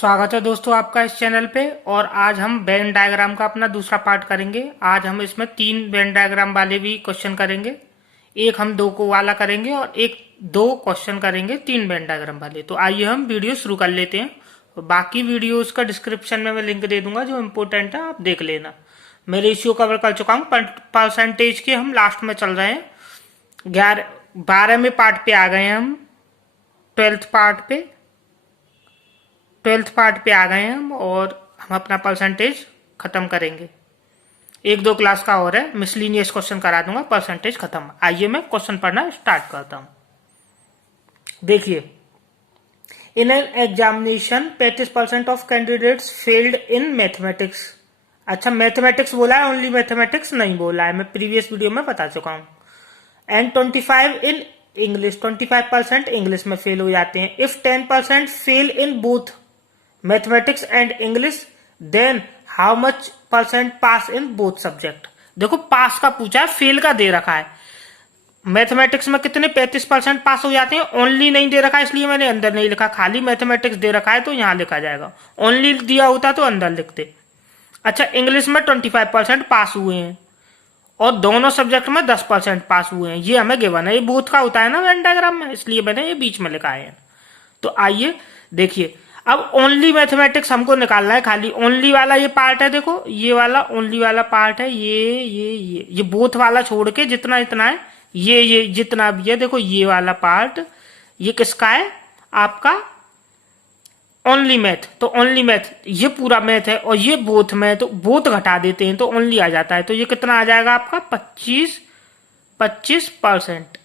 स्वागत है दोस्तों आपका इस चैनल पे। और आज हम वेन डायग्राम का अपना दूसरा पार्ट करेंगे। आज हम इसमें 3 वेन डायग्राम वाले भी क्वेश्चन करेंगे। एक हम 2 को वाला करेंगे और एक 2 क्वेश्चन करेंगे 3 वेन डायग्राम वाले। तो आइए हम वीडियो शुरू कर लेते हैं। और बाकी वीडियोस का डिस्क्रिप्शन में मैं लिंक दे दूंगा, जो इम्पोर्टेंट है आप देख लेना। मैं रेशियो कवर कर चुका हूँ, परसेंटेज के हम लास्ट में चल रहे हैं। 12वें पार्ट पे आ गए हैं हम। 12th पार्ट पे आ गए हैं हम और हम अपना परसेंटेज खत्म करेंगे। 1-2 क्लास का और है, मिसलिनियस क्वेश्चन करा दूंगा, परसेंटेज खत्म। आइए मैं क्वेश्चन पढ़ना स्टार्ट करता हूं। देखिए, in an examination 35% of candidates failed in mathematics. अच्छा, मैथमेटिक्स बोला है, ओनली मैथमेटिक्स नहीं बोला है, मैं प्रीवियस वीडियो में बता चुका हूं। एंड 25 इन इंग्लिश, 25% इंग्लिश में फेल हो जाते हैं। If 10% fail in both mathematics and English, then how much percent pass in both subject. देखो, पास का पूछा है, फेल का दे रखा है। मैथमेटिक्स में कितने 35% पास हो जाते हैं, ओनली नहीं दे रखा है, इसलिए मैंने अंदर नहीं लिखा। खाली मैथमेटिक्स दे रखा है तो यहां लिखा जाएगा, ओनली दिया होता तो अंदर लिखते। अच्छा, इंग्लिश में 25% पास हुए हैं और दोनों सब्जेक्ट में 10% पास हुए हैं, ये हमें गिवन है। ये बोथ का होता है ना वेन डायग्राम में, इसलिए मैंने ये बीच में लिखा है। तो आइए देखिए, अब ओनली मैथमेटिक्स हमको निकालना है। खाली ओनली वाला ये पार्ट है, देखो ये वाला ओनली वाला पार्ट है। ये बोथ वाला छोड़ के जितना इतना है, ये जितना भी है, देखो ये वाला पार्ट, ये किसका है? आपका ओनली मैथ। तो ओनली मैथ ये पूरा मैथ है और ये बोथ में, तो बोथ घटा देते हैं तो ओनली आ जाता है। तो ये कितना आ जाएगा आपका? 25%।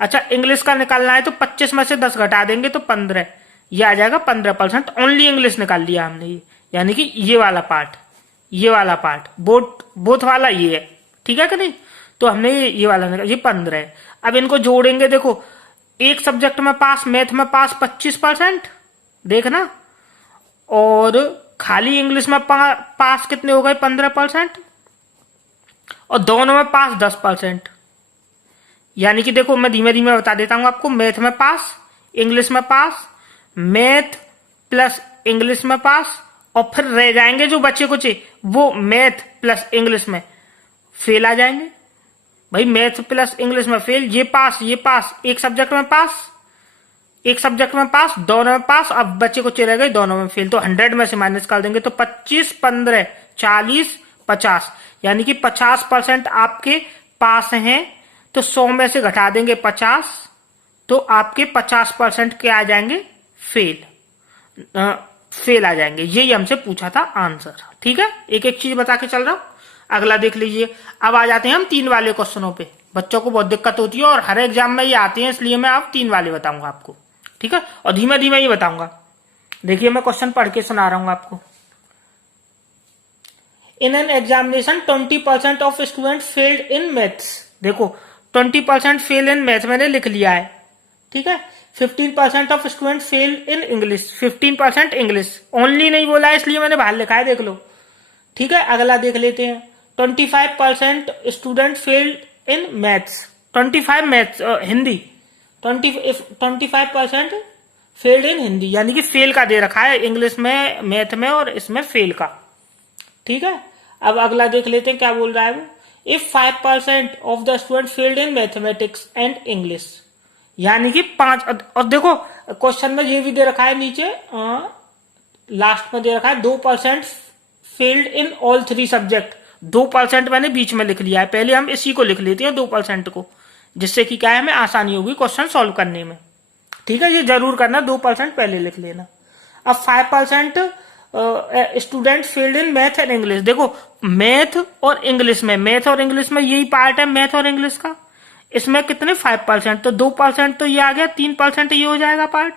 अच्छा, इंग्लिश का निकालना है तो 25 में से 10 घटा देंगे तो 15, ये आ जाएगा 15%। ओनली इंग्लिश निकाल लिया हमने, ये यानी कि ये वाला पार्ट बोथ वाला ये है, ठीक है कि नहीं? तो हमने ये वाला निकाल, ये 15 है। अब इनको जोड़ेंगे, देखो एक सब्जेक्ट में पास, मैथ में पास 25%, देखना, और खाली इंग्लिश में पास कितने हो गए? 15%, और दोनों में पास 10%। यानी कि देखो, मैं धीमे धीमे बता देता हूं आपको। मैथ में पास, इंग्लिश में पास, मैथ प्लस इंग्लिश में पास, और फिर रह जाएंगे जो बच्चे कुछ, वो मैथ प्लस इंग्लिश में फेल आ जाएंगे। भाई मैथ प्लस इंग्लिश में फेल, ये पास, एक सब्जेक्ट में पास, दोनों में पास, अब बच्चे कुछ रह गए दोनों में फेल। तो 100 में से माइनस कर देंगे तो 25, 15, 40, 50, यानी कि 50% आपके पास हैं। तो 100 में से घटा देंगे 50, तो आपके 50% के आ जाएंगे फेल आ जाएंगे। यही हमसे पूछा था आंसर, ठीक है? एक एक चीज बता के चल रहा हूं। अगला देख लीजिए। अब आ जाते हैं हम 3 वाले क्वेश्चनों पे। बच्चों को बहुत दिक्कत होती है और हर एग्जाम में ये आते हैं, इसलिए मैं अब 3 वाले बताऊंगा आपको, ठीक है? और धीमे धीमे ही बताऊंगा। देखिए, मैं क्वेश्चन पढ़ के सुना रहा हूं आपको। In an examination 20% of student failed in maths. देखो, 20% फेल इन मैथ मैंने लिख लिया है, ठीक है? 15% of student fail in English, 15% English, only नहीं बोला है इसलिए मैंने बाहर लिखा है, देख लो, ठीक है? अगला देख लेते हैं। 25% student failed in maths, 25 maths Hindi, 25% failed in Hindi, यानी कि फेल का दे रखा है इंग्लिश में, मैथ में, और इसमें फेल का, ठीक है? अब अगला देख लेते हैं क्या बोल रहा है वो। If 5% of the student failed in mathematics and English, यानी कि 5। और देखो, क्वेश्चन में ये भी दे रखा है नीचे, लास्ट में दे रखा है 2% फेल्ड इन ऑल 3 सब्जेक्ट। 2% मैंने बीच में लिख लिया है, पहले हम इसी को लिख लेते हैं 2% को, जिससे कि क्या है, हमें आसानी होगी क्वेश्चन सॉल्व करने में, ठीक है? ये जरूर करना, 2% पहले लिख लेना। अब 5% student failed in math and English. देखो, मैथ और इंग्लिश में यही पार्ट है, मैथ और इंग्लिश का। इसमें कितने? 5%, तो 2% तो ये आ गया, 3% ये हो जाएगा पार्ट,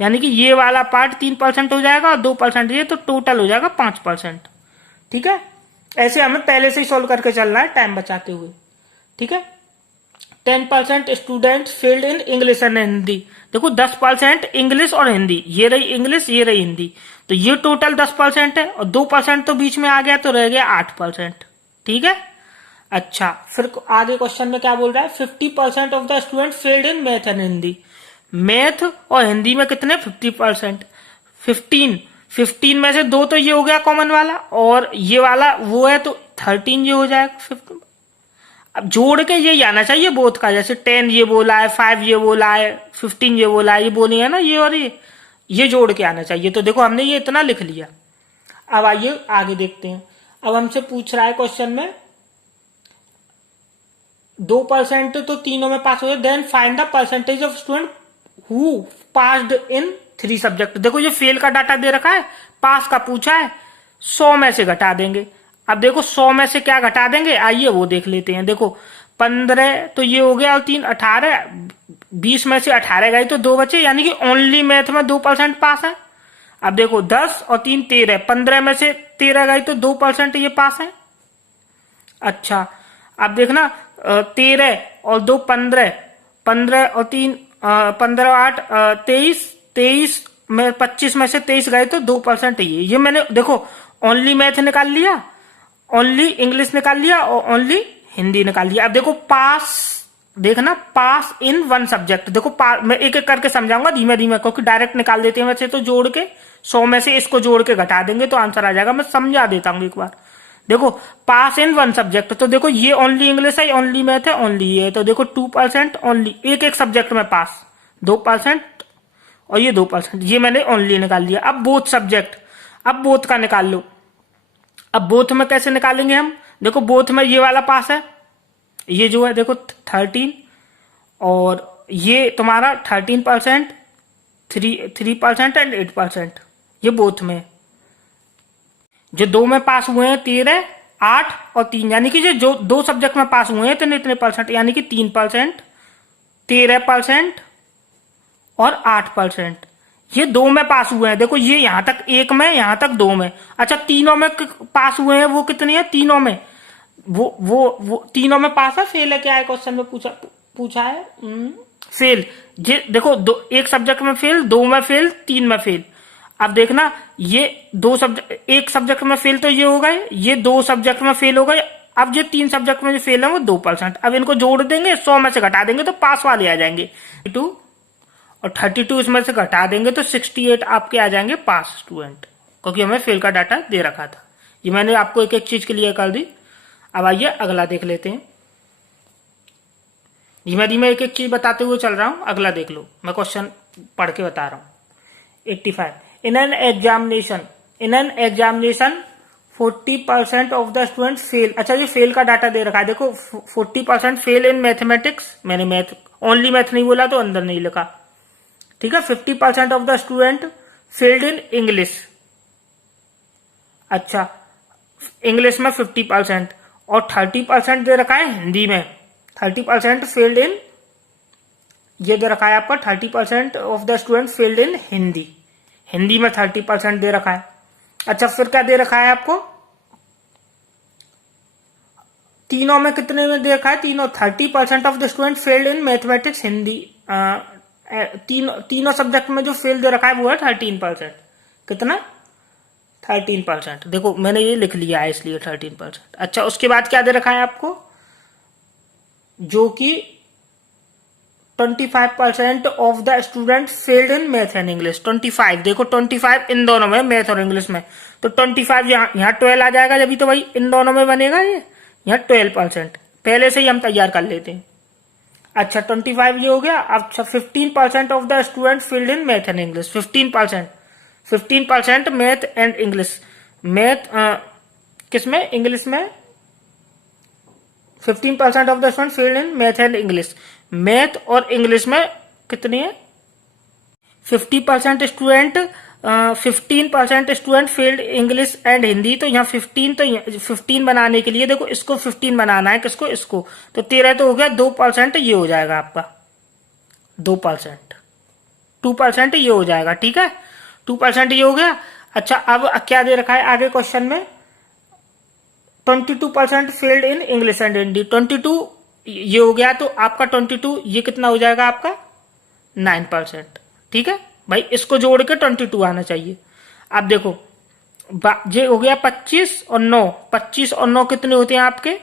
यानी कि ये वाला पार्ट 3% हो जाएगा और 2% ये, तो टोटल हो जाएगा 5%, ठीक है? ऐसे हमें पहले से ही सोल्व करके चलना है, टाइम बचाते हुए, ठीक है? 10% student failed in English and Hindi. देखो, 10% इंग्लिश और हिंदी, ये रही इंग्लिश, ये रही हिंदी, तो ये टोटल 10% है, और 2% तो बीच में आ गया, तो रह गया 8%, ठीक है? अच्छा, फिर आगे क्वेश्चन में क्या बोल रहा है? 50% of the student failed in math and Hindi. Math और हिंदी में कितने? 50%। 15 15 में से 2 तो ये हो गया कॉमन वाला, और ये वाला वो है, तो 13 ये हो जाएगा 15। अब जोड़ के ये आना चाहिए बोथ का, जैसे 10 ये बोला है, 5 ये बोला है, 15 ये बोला है, ये बोली है ना ये, और ये जोड़ के आना चाहिए। तो देखो हमने ये इतना लिख लिया। अब आइए आगे देखते हैं। अब हमसे पूछ रहा है क्वेश्चन में 2% तो तीनों में पास हुए, then find the percentage of student who passed in 3 subject. देखो ये फेल का डाटा दे रखा है, पास का पूछा है, 100 में से घटा देंगे। अब देखो 100 में से क्या घटा देंगे, आइए वो देख लेते हैं। देखो 15 तो ये हो गया, और 3 18, 20 में से 18 गए तो 2 बचे, यानी कि ओनली मैथ में 2% पास है। अब देखो 10 और 3 13, 15 में से 13 गए तो 2% ये पास है। अच्छा अब देखना 13 और 2 15, 15 और 3 15 8 23, 23 में 25 में से 23 गए तो 2% ये मैंने देखो ओनली मैथ निकाल लिया, ओनली इंग्लिश निकाल लिया, और ओनली हिंदी निकाल लिया। अब देखो पास, देखना पास इन 1 सब्जेक्ट। देखो मैं एक एक करके समझाऊंगा धीमे धीमे, क्योंकि डायरेक्ट निकाल देते हैं वैसे तो जोड़ के 100 में से इसको जोड़ के घटा देंगे तो आंसर आ जाएगा। मैं समझा देता हूँ एक बार। देखो पास इन 1 सब्जेक्ट, तो देखो ये ओनली इंग्लिश है, ओनली मैथ है, ओनली ये है, तो देखो 2% ओनली एक एक सब्जेक्ट में पास, 2% और ये 2%, ये मैंने ओनली निकाल दिया। अब बोथ सब्जेक्ट, अब बोथ का निकाल लो। अब बोथ में कैसे निकालेंगे हम, देखो बोथ में ये वाला पास है, ये जो है देखो 13, और ये तुम्हारा 13%, 3% एंड 8%, ये बोथ में। जो 2 में पास हुए हैं 13, 8 और 3, यानी कि जो 2 सब्जेक्ट में पास हुए हैं इतने इतने परसेंट, यानी कि 3%, 13% और 8%। ये 2 में पास हुए हैं, देखो ये यहां तक 1 में, यहां तक 2 में। अच्छा तीनों में पास हुए हैं वो कितने हैं, तीनों में, वो तीनों में पास है, फेल है क्या है, क्वेश्चन में पूछा है फेल। ये देखो एक सब्जेक्ट में फेल, 2 में फेल, 3 में फेल। अब देखना ये 2 सब्जेक्ट, एक सब्जेक्ट में फेल तो ये हो गए, ये 2 सब्जेक्ट में फेल हो गए। अब ये 3 सब्जेक्ट में जो फेल है वो 2%। अब इनको जोड़ देंगे, 100 में से घटा देंगे तो पास वाले आ जाएंगे 2, और 32 इसमें से घटा देंगे तो 68 आपके आ जाएंगे पास स्टूडेंट, क्योंकि हमें फेल का डाटा दे रखा था। ये मैंने आपको एक एक चीज क्लियर कर दी। अब आइए अगला देख लेते हैं। धीमे धीमे एक एक चीज बताते हुए चल रहा हूं, अगला देख लो, मैं क्वेश्चन पढ़ के बता रहा हूं। 85 in an examination 40% of the student fail. अच्छा ये फेल का डाटा दे रखा है, देखो 40% फेल इन मैथमेटिक्स, मैंने मैथ ओनली मैथ नहीं बोला तो अंदर नहीं लिखा, ठीक है। 50% of the student failed in English. अच्छा इंग्लिश में 50% और 30% दे रखा है हिंदी में। 30% फेल्ड इन, ये दे रखा है आपका 30% of the student failed in Hindi, Hindi में 30% दे रखा है। अच्छा फिर क्या दे रखा है आपको, तीनों में कितने में दे रखा है, तीनों 30% of the student failed in mathematics Hindi. तीनों सब्जेक्ट में जो फेल दे रखा है वो है 13%। कितना, 13%। देखो मैंने ये लिख लिया है इसलिए 13%। अच्छा उसके बाद क्या दे रखा है आपको, जो कि 25% of the student failed in math and English. 25, देखो 25 इन दोनों में, मैथ और इंग्लिश में, तो 25 यहाँ 12 आ जाएगा, जब तो भाई इन दोनों में बनेगा ये, यहाँ 12%। पहले से ही हम तैयार कर लेते हैं। अच्छा 25 ये हो गया। अब 15% of the student failed in math and English. 15% math and English, math किसमें, इंग्लिश में। 15% of the student failed in math and English, math और इंग्लिश में कितनी है 50% student, 15% student failed English and Hindi. तो यहाँ 15, तो 15 बनाने के लिए देखो इसको 15 बनाना है, किसको, इसको, तो 13 तो हो गया, 2% ये हो जाएगा आपका, 2%, 2% ये हो जाएगा, ठीक है, 2% ये हो गया। अच्छा अब क्या दे रखा है आगे क्वेश्चन में, 22% failed in English and Hindi. 22 ये हो गया, तो आपका 22 ये कितना हो जाएगा आपका 9%, ठीक है भाई, इसको जोड़ के 22 आना चाहिए। अब देखो ये हो गया 25 और 9, 25 और 9 कितने होते हैं आपके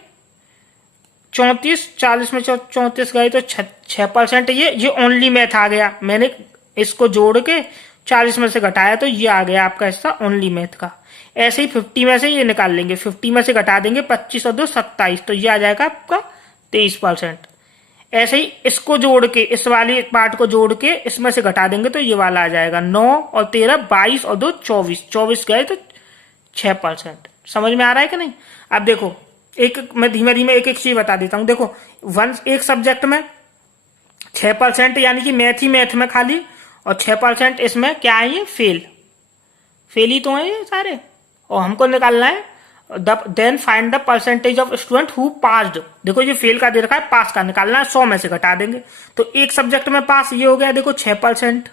34, 40 में 34 गए तो 6%। ये ओनली मैथ आ गया, मैंने इसको जोड़ के 40 में से घटाया तो ये आ गया आपका हिस्सा ओनली मैथ का। ऐसे ही 50 में से ये निकाल लेंगे, 50 में से घटा देंगे 25 और 2 27, तो ये आ जाएगा आपका 23%। ऐसे ही इसको जोड़ के, इस वाले पार्ट को जोड़ के इसमें से घटा देंगे तो ये वाला आ जाएगा 9 और 13 22 और 2 24, 24 गए तो 6%। समझ में आ रहा है कि नहीं? अब देखो मैं धीमे धीमे एक एक चीज बता देता हूं। देखो एक सब्जेक्ट में 6%, यानी कि मैथ में खाली, और 6% इसमें क्या है, ये फेल ही तो है ये सारे, और हमको निकालना है then find the percentage of student who passed. देखो ये फेल का दे रखा है, पास का निकालना है, 100 में से घटा देंगे तो एक सब्जेक्ट में पास ये हो गया देखो 6%।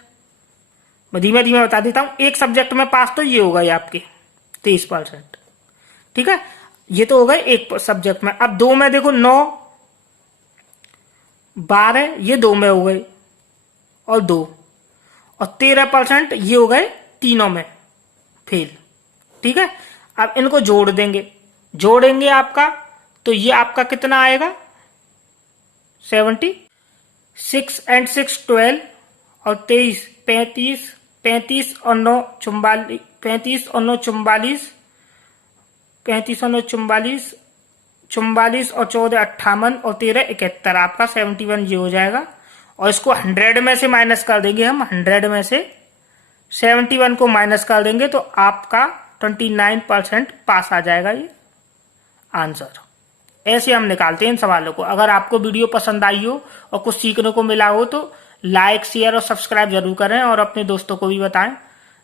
मैं धीमे धीमे बता देता हूं, एक सब्जेक्ट में पास तो ये हो गए आपके 23%। ठीक है, ये तो हो गए एक सब्जेक्ट में। अब 2 में देखो 9 12 ये 2 में हो गए और 2, और 13% ये हो गए तीनों में फेल। ठीक है, अब इनको जोड़ेंगे आपका, तो ये आपका कितना आएगा 76 एंड 6 12 और 23 35, 35 और 9 44, 35 और 9 44, 35 और 9 44, 44 और 14 58 और 13 71, आपका 71 ये हो जाएगा। और इसको 100 में से माइनस कर देंगे हम, 100 में से 71 को माइनस कर देंगे तो आपका 29% पास आ जाएगा ये आंसर। ऐसे हम निकालते हैं इन सवालों को। अगर आपको वीडियो पसंद आई हो और कुछ सीखने को मिला हो तो लाइक शेयर और सब्सक्राइब जरूर करें और अपने दोस्तों को भी बताएं।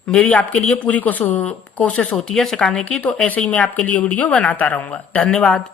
मेरी आपके लिए पूरी कोशिश होती है सिखाने की, तो ऐसे ही मैं आपके लिए वीडियो बनाता रहूंगा। धन्यवाद।